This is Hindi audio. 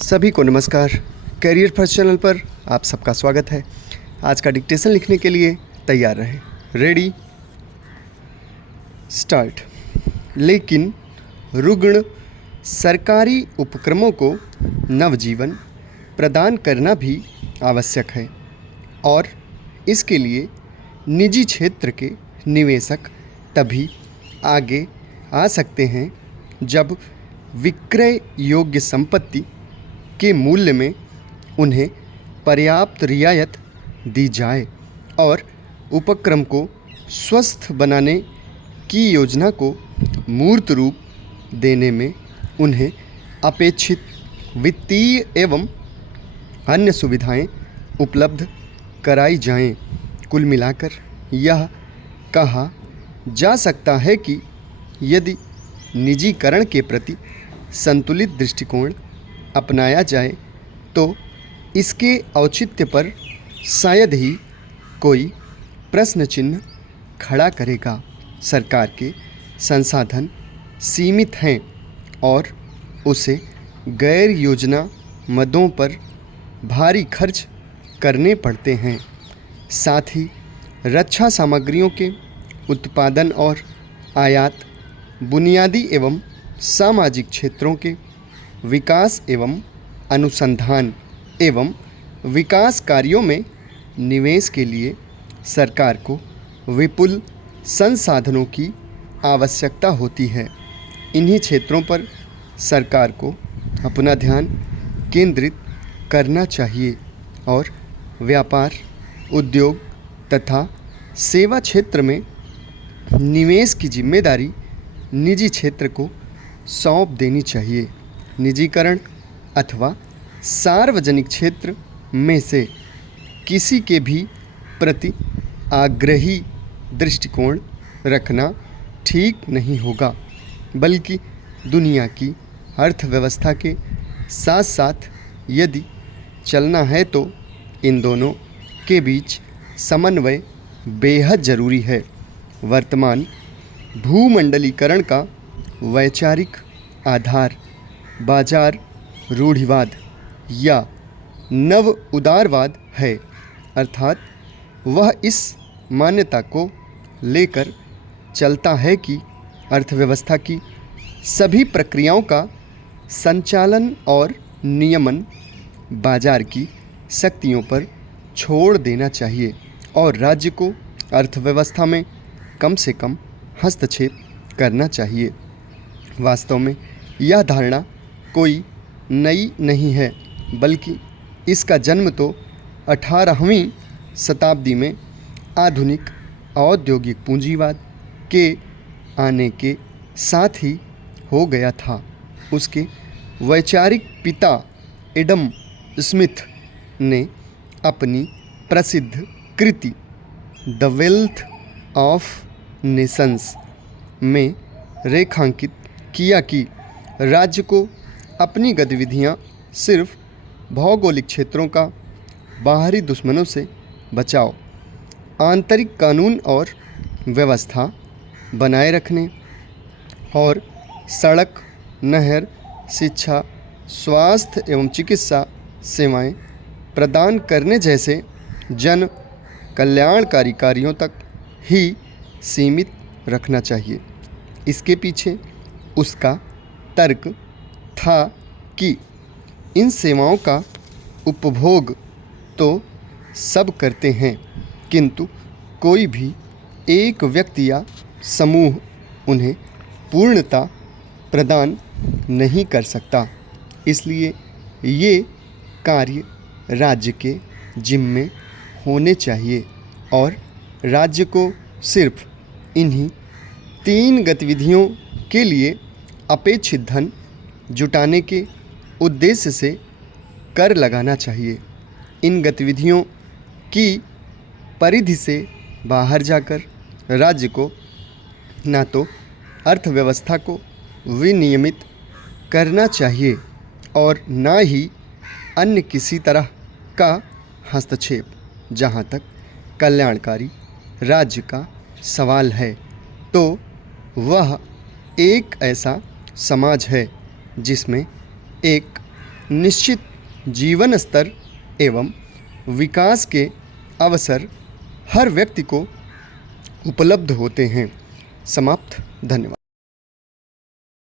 सभी को नमस्कार। करियर फर्स्ट चैनल पर आप सबका स्वागत है। आज का डिक्टेशन लिखने के लिए तैयार रहें। Ready start. लेकिन रुग्ण सरकारी उपक्रमों को नवजीवन प्रदान करना भी आवश्यक है और इसके लिए निजी क्षेत्र के निवेशक तभी आगे आ सकते हैं जब विक्रय योग्य संपत्ति के मूल्य में उन्हें पर्याप्त रियायत दी जाए और उपक्रम को स्वस्थ बनाने की योजना को मूर्त रूप देने में उन्हें अपेक्षित वित्तीय एवं अन्य सुविधाएं उपलब्ध कराई जाएं। कुल मिलाकर यह कहा जा सकता है कि यदि निजीकरण के प्रति संतुलित दृष्टिकोण अपनाया जाए तो इसके औचित्य पर शायद ही कोई प्रश्न चिन्ह खड़ा करेगा। सरकार के संसाधन सीमित हैं और उसे गैर योजना मदों पर भारी खर्च करने पड़ते हैं। साथ ही रक्षा सामग्रियों के उत्पादन और आयात, बुनियादी एवं सामाजिक क्षेत्रों के विकास एवं अनुसंधान एवं विकास कार्यों में निवेश के लिए सरकार को विपुल संसाधनों की आवश्यकता होती है। इन्हीं क्षेत्रों पर सरकार को अपना ध्यान केंद्रित करना चाहिए और व्यापार, उद्योग तथा सेवा क्षेत्र में निवेश की जिम्मेदारी निजी क्षेत्र को सौंप देनी चाहिए। निजीकरण अथवा सार्वजनिक क्षेत्र में से किसी के भी प्रति आग्रही दृष्टिकोण रखना ठीक नहीं होगा, बल्कि दुनिया की अर्थव्यवस्था के साथ साथ यदि चलना है तो इन दोनों के बीच समन्वय बेहद ज़रूरी है। वर्तमान भूमंडलीकरण का वैचारिक आधार बाजार रूढ़िवाद या नव उदारवाद है, अर्थात वह इस मान्यता को लेकर चलता है कि अर्थव्यवस्था की सभी प्रक्रियाओं का संचालन और नियमन बाजार की शक्तियों पर छोड़ देना चाहिए और राज्य को अर्थव्यवस्था में कम से कम हस्तक्षेप करना चाहिए। वास्तव में यह धारणा कोई नई नहीं है, बल्कि इसका जन्म तो 18वीं शताब्दी में आधुनिक औद्योगिक पूंजीवाद के आने के साथ ही हो गया था। उसके वैचारिक पिता एडम स्मिथ ने अपनी प्रसिद्ध कृति द वेल्थ ऑफ नेशंस में रेखांकित किया कि राज्य को अपनी गतिविधियां सिर्फ भौगोलिक क्षेत्रों का बाहरी दुश्मनों से बचाव, आंतरिक कानून और व्यवस्था बनाए रखने और सड़क, नहर, शिक्षा, स्वास्थ्य एवं चिकित्सा सेवाएं प्रदान करने जैसे जन कल्याणकारी कार्यों तक ही सीमित रखना चाहिए। इसके पीछे उसका तर्क था कि इन सेवाओं का उपभोग तो सब करते हैं, किंतु कोई भी एक व्यक्ति या समूह उन्हें पूर्णता प्रदान नहीं कर सकता। इसलिए ये कार्य राज्य के जिम्मे होने चाहिए और राज्य को सिर्फ इन्हीं 3 गतिविधियों के लिए अपेक्षित धन जुटाने के उद्देश्य से कर लगाना चाहिए। इन गतिविधियों की परिधि से बाहर जाकर राज्य को न तो अर्थव्यवस्था को विनियमित करना चाहिए और न ही अन्य किसी तरह का हस्तक्षेप। जहाँ तक कल्याणकारी राज्य का सवाल है तो वह एक ऐसा समाज है जिसमें एक निश्चित जीवन स्तर एवं विकास के अवसर हर व्यक्ति को उपलब्ध होते हैं। समाप्त। धन्यवाद।